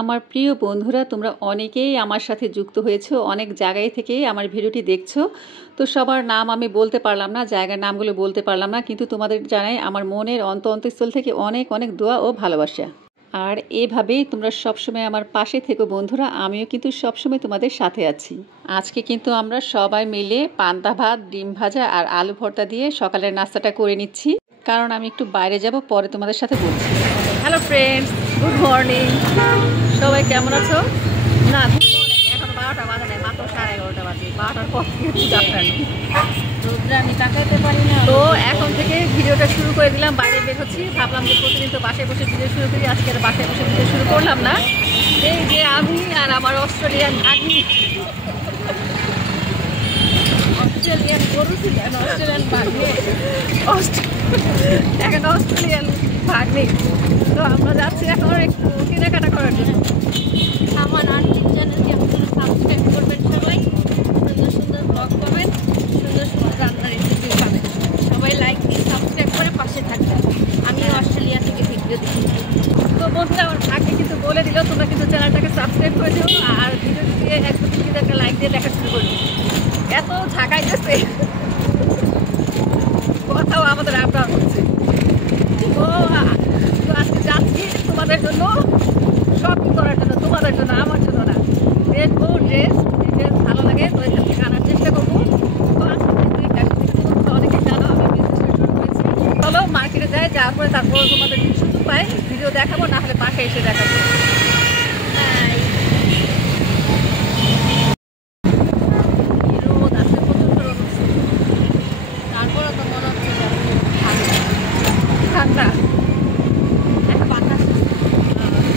আমার প্রিয় বন্ধুরা, তোমরা অনেকেই আমার সাথে যুক্ত হয়েছো, অনেক জায়গায় থেকেই আমার ভিডিওটি দেখছো। তো সবার নাম আমি বলতে পারলাম না, জায়গার নামগুলো বলতে পারলাম না, কিন্তু তোমাদের জানাই আমার মনের অন্তঃস্থল থেকে অনেক অনেক দোয়া ও ভালোবাসা। আর এভাবেই তোমরা সবসময় আমার পাশে থেকো বন্ধুরা, আমিও কিন্তু সবসময় তোমাদের সাথে আছি। আজকে কিন্তু আমরা সবাই মিলে পান্তা ভাত, ডিম ভাজা আর আলু ভর্তা দিয়ে সকালের নাস্তাটা করে নিচ্ছি, কারণ আমি একটু বাইরে যাব, পরে তোমাদের সাথে বলছি। Hello friends, good morning. সবাই কেমন আছো? না, গুড মর্নিং, এখন 12টা বাজে নাই, মাত্র 11:30 বাজে। 12টার পর আমি তাকাইতে পারি না। তো এখন থেকে ভিডিওটা শুরু করে দিলাম, বাইরে বের হচ্ছি। ভাবলাম যে প্রতিদিন তো বাসায় বসে ভিডিও শুরু করি, আজকে আর বাসায় বসে ভিডিও শুরু করলাম না। এই যে আমি আর আমার অস্ট্রেলিয়ান ভাগ্নি, অস্ট্রেলিয়ান গরু ছিলেন, অস্ট্রেলিয়ান ভাগ্নে, এখন অস্ট্রেলিয়ান ভাগ্নি। তো আমরা যাচ্ছি এখন একটু কেনাকাটা করার জন্য। আমার আন্টির চ্যানেলটি আপনারা সাবস্ক্রাইব করবেন, সবাই সুন্দর সুন্দর ব্লগ পাবেন, সুন্দর সুন্দর রান্নার রেসিপি পাবেন। সবাই লাইক দিয়ে সাবস্ক্রাইব করে পাশে থাকবেন। আমি অস্ট্রেলিয়া থেকে ভিডিও দেখি। তো বন্ধুরা, আমার ভাগ্যে কিন্তু বলে দিল তোমরা কিন্তু চ্যানেলটাকে সাবস্ক্রাইব করে দিও আর ভিডিওটি দিয়ে একদম কিন্তু একটা লাইক দিয়ে দেখা শুরু করো। এত ঝাঁকাইতেছে, কথাও আমাদের আপনার হচ্ছে। তো আজকে যাচ্ছি তোমাদের জন্য শপিং করার জন্য, তোমাদের জন্য, আমার জন্য না। দেখবো ড্রেস ভালো লাগে তো এখান থেকে আনার চেষ্টা করবো। তো আজকে অনেকে জানো আমি বিজনেসটা শুরু করেছি। চলো মার্কেটে যাই, যাওয়ার পরে তারপর তোমাদের যদি সুযোগ পাই ভিডিও দেখাবো, না হলে পাশে এসে দেখাবো। রোদ আছে, প্রচন্ড রোদ আছে। তারপরে তো মনে হচ্ছে যে ঠান্ডা একটা বাতাস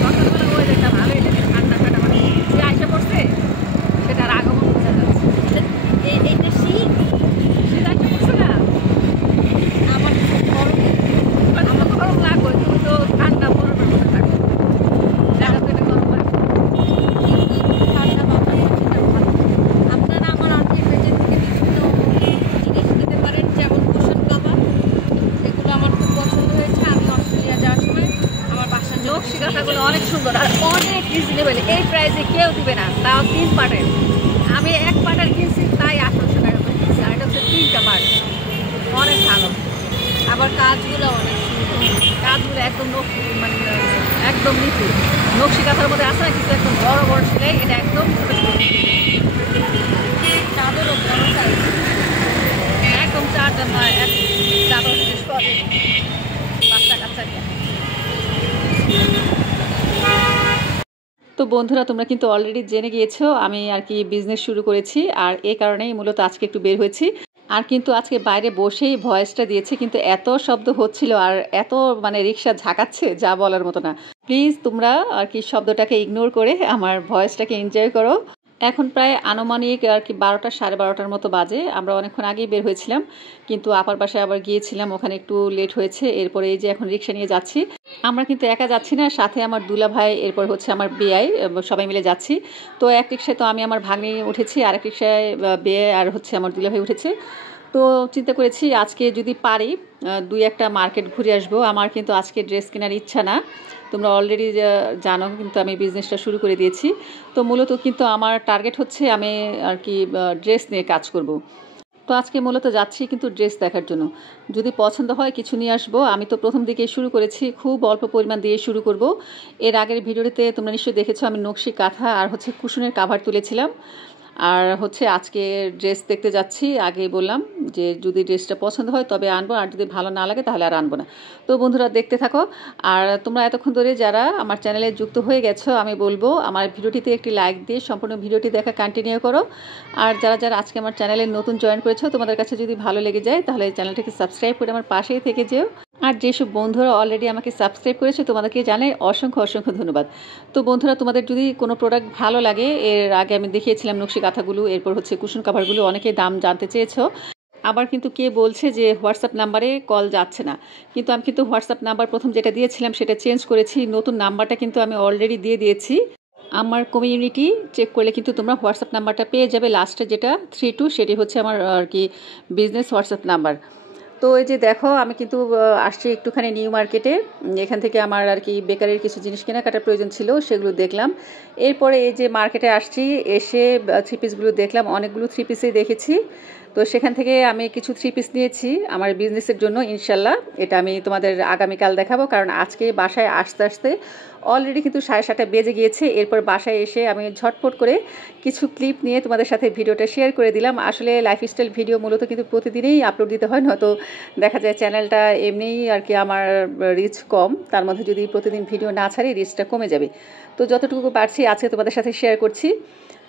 সকালবেলা ওয়েদারটা ভালোই লাগে, ঠান্ডা ঠান্ডা, মানে যে আইসা পড়ছে সেটার আগমন বোঝা যাচ্ছে। এইটা শীত। শীত আইসা পড়ছে না, আমার আমার তো গরম লাগবে, তুমি তো ঠান্ডা বরফের মধ্যে থাকো, দেখা তো এটা গরম লাগবে। ঠান্ডা বাতাস ভালো। আপনারা আমার আন্টির পেজের থেকে বিভিন্ন জিনিস নিতে পারেন, যেমন কুশন কাভার, যেগুলো আমার খুব পছন্দ হয়েছে। আমি অস্ট্রেলিয়া যাওয়ার সময় আমার বাসার জন্য নকশি কাঁথাগুলো অনেক সুন্দর আর অনেক রিজনেবল, এই প্রাইসে কেউ দিবে না, তাও 3 পার্টের। আমি 1 পার্টের কিনছি, তাই 1800 টাকা করে কিনছি, আর এটা হচ্ছে 3টা পার্ট, অনেক ভালো। আবার কাজগুলো অনেক সুন্দর। কাজগুলো একদম মানে একদম নিখুঁত। নকশি কাঁথার মধ্যে আছে না কিছু একদম বড় বড় সেলাই, এটা একদম ছোট ছোট, চাদরও বড় সাইজ। একদম 4জন নয়, এক চাদর শেষ করে বাচ্চা কাচ্চা নিয়ে। তো বন্ধুরা, তোমরা কিন্তু অলরেডি জেনে গিয়েছো আমি আর কি বিজনেস শুরু করেছি, আর এই কারণেই মূলত আজকে একটু বের হয়েছি। আর কিন্তু আজকে বাইরে বসেই ভয়েসটা দিয়েছি, কিন্তু এত শব্দ হচ্ছিল আর এত মানে রিক্সা ঝাঁকাচ্ছে যা বলার মতো না। প্লিজ তোমরা আর কি শব্দটাকে ইগনোর করে আমার ভয়েসটাকে এনজয় করো। এখন প্রায় আনুমানিক আর কি 12টা 12:30 মতো বাজে। আমরা অনেকক্ষণ আগেই বের হয়েছিলাম, কিন্তু আপার বাসায় আবার গিয়েছিলাম, ওখানে একটু লেট হয়েছে। এরপরে এই যে এখন রিক্সা নিয়ে যাচ্ছি। আমরা কিন্তু একা যাচ্ছি না, সাথে আমার দুলা ভাই, এরপর হচ্ছে আমার বেয়াই, সবাই মিলে যাচ্ছি। তো এক রিক্সায় তো আমি আমার ভাগ্নি উঠেছি, আরেক রিক্সায় বেয়াই আর হচ্ছে আমার দুলা ভাই উঠেছে। তো চিন্তা করেছি আজকে যদি পারি 2-1টা মার্কেট ঘুরে আসবো। আমার কিন্তু আজকে ড্রেস কেনার ইচ্ছা না, তোমরা অলরেডি জানো কিন্তু আমি বিজনেসটা শুরু করে দিয়েছি। তো মূলত কিন্তু আমার টার্গেট হচ্ছে আমি আর কি ড্রেস নিয়ে কাজ করব। তো আজকে মূলত যাচ্ছি কিন্তু ড্রেস দেখার জন্য, যদি পছন্দ হয় কিছু নিয়ে আসবো। আমি তো প্রথম দিকে শুরু করেছি, খুব অল্প পরিমাণ দিয়ে শুরু করব। এর আগের ভিডিওতে তোমরা নিশ্চয়ই দেখেছো আমি নকশি কাঁথা আর হচ্ছে কুশনের কাভার তুলেছিলাম। আর হচ্ছে আজকে ড্রেস দেখতে যাচ্ছি, আগেই বললাম যে যদি ড্রেসটা পছন্দ হয় তবে আনবো, আর যদি ভালো না লাগে তাহলে আর আনবো না। তো বন্ধুরা দেখতে থাকো। আর তোমরা এতক্ষণ ধরে যারা আমার চ্যানেলে যুক্ত হয়ে গেছো, আমি বলবো আমার ভিডিওটিতে একটি লাইক দিয়ে সম্পূর্ণ ভিডিওটি দেখা কন্টিনিউ করো। আর যারা যারা আজকে আমার চ্যানেলে নতুন জয়েন করেছো, তোমাদের কাছে যদি ভালো লেগে যায় তাহলে চ্যানেলটিকে সাবস্ক্রাইব করে আমার পাশেই থেকে যেও। আর যেসব বন্ধুরা অলরেডি আমাকে সাবস্ক্রাইব করেছে তোমাদেরকে জানাই অসংখ্য অসংখ্য ধন্যবাদ। তো বন্ধুরা, তোমাদের যদি কোনো প্রোডাক্ট ভালো লাগে, এর আগে আমি দেখিয়েছিলাম নকশি কাঁথাগুলো, এরপর হচ্ছে কুশন কাভারগুলো, অনেকেই দাম জানতে চেয়েছো। আবার কিন্তু কে বলছে যে হোয়াটসঅ্যাপ নাম্বারে কল যাচ্ছে না, কিন্তু আমি কিন্তু হোয়াটসঅ্যাপ নাম্বার প্রথম যেটা দিয়েছিলাম সেটা চেঞ্জ করেছি, নতুন নাম্বারটা কিন্তু আমি অলরেডি দিয়ে দিয়েছি। আমার কমিউনিটি চেক করলে কিন্তু তোমরা হোয়াটসঅ্যাপ নাম্বারটা পেয়ে যাবে, লাস্টে যেটা 32, সেটি হচ্ছে আমার আর কি বিজনেস হোয়াটসঅ্যাপ নাম্বার। তো এই যে দেখো আমি কিন্তু আসছি একটুখানি নিউ মার্কেটে। এখান থেকে আমার আর কি বেকারির কিছু জিনিস কেনাকাটার প্রয়োজন ছিল, সেগুলো দেখলাম। এরপরে এই যে মার্কেটে আসছি, এসে থ্রি পিসগুলো দেখলাম, অনেকগুলো থ্রি পিসই দেখেছি। তো সেখান থেকে আমি কিছু থ্রি পিস নিয়েছি আমার বিজনেসের জন্য, ইনশাল্লাহ এটা আমি তোমাদের আগামীকাল দেখাবো। কারণ আজকে বাসায় আসতে আসতে অলরেডি কিন্তু 7:30 বেজে গিয়েছে। এরপর বাসায় এসে আমি ঝটপট করে কিছু ক্লিপ নিয়ে তোমাদের সাথে ভিডিওটা শেয়ার করে দিলাম। আসলে লাইফস্টাইল ভিডিও মূলত কিন্তু প্রতিদিনই আপলোড দিতে হয়, নয়তো দেখা যায় চ্যানেলটা এমনিই আর কি আমার রিচ কম, তার মধ্যে যদি প্রতিদিন ভিডিও না ছাড়ি রিচটা কমে যাবে। তো যতটুকু পারছি আজকে তোমাদের সাথে শেয়ার করছি।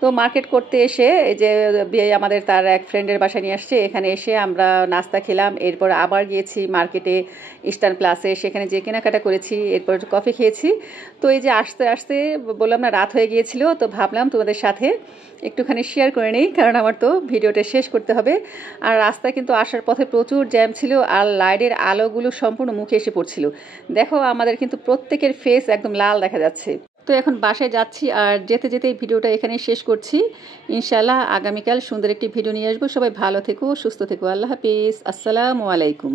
তো মার্কেট করতে এসে এই যে বিয়ে আমাদের তার এক ফ্রেন্ডের বাসায় নিয়ে আসছে, এখানে এসে আমরা নাস্তা খেলাম। এরপর আবার গিয়েছি মার্কেটে ইস্টার্ন প্লাসে, সেখানে যে কেনাকাটা করেছি, এরপর কফি খেয়েছি। তো এই যে আসতে আসতে বললাম না রাত হয়ে গিয়েছিল, তো ভাবলাম তোমাদের সাথে একটুখানি শেয়ার করে নিই, কারণ আমার তো ভিডিওটা শেষ করতে হবে। আর রাস্তায় কিন্তু আসার পথে প্রচুর জ্যাম ছিল, আর লাইটের আলোগুলো সম্পূর্ণ মুখে এসে পড়ছিল। দেখো আমাদের কিন্তু প্রত্যেকের ফেস একদম লাল দেখা যাচ্ছে। তো এখন বাসায় যাচ্ছি, আর যেতে যেতে ভিডিওটা এখানে শেষ করছি। ইনশাআল্লাহ আগামীকাল সুন্দর একটি ভিডিও নিয়ে আসবো। সবাই ভালো থেকো, সুস্থ থেকো। আল্লাহ হাফিজ, আসসালামু আলাইকুম।